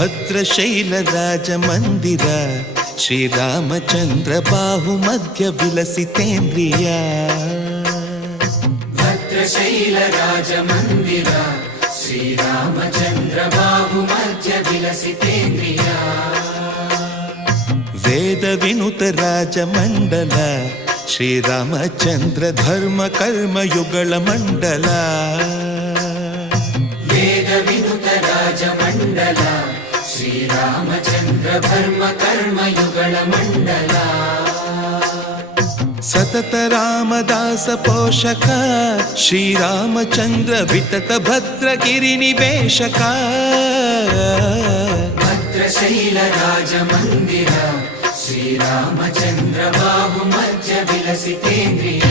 ಭದ್ರಶೈಲ ರಾಜ ಮಂದಿರ ಶ್ರೀರಾಮಚಂದ್ರ ಬಾಹು ಮಧ್ಯ ವಿಲಸಿತೇಂದ್ರಿಯ ಭದ್ರಶೈಲ ರಾಜ ಮಂದಿರ ಶ್ರೀರಾಮಚಂದ್ರ ಬಾಹು ಮಧ್ಯ ವಿಲಸಿತೇಂದ್ರಿಯ ವೇದ ವಿನುತ ರಾಜ ಮಂಡಲ ಶ್ರೀರಾಮಚಂದ್ರ ಧರ್ಮ ಕರ್ಮ ಯುಗಳ ಮಂಡಲ ವೇದ ವಿನುತ ರಾಜ ಮಂಡಲ ಶ್ರೀರಾಮಚಂದ್ರ ಧರ್ಮ ಕರ್ಮ ಯುಗಳ ಮಂಡಲ ಸತತ ರಾಮದಾಸ ಪೋಷಕ ಶ್ರೀರಾಮಚಂದ್ರ ವಿತತ ಭದ್ರಗಿರಿ ನಿವೇಶಕ ಭದ್ರಶೈಲ ರಾಜ ಮಂದಿರ ಶ್ರೀರಾಮಚಂದ್ರ ಬಾಹು ಮಧ್ಯ ವಿಲಸಿತೇಂದ್ರಿಯ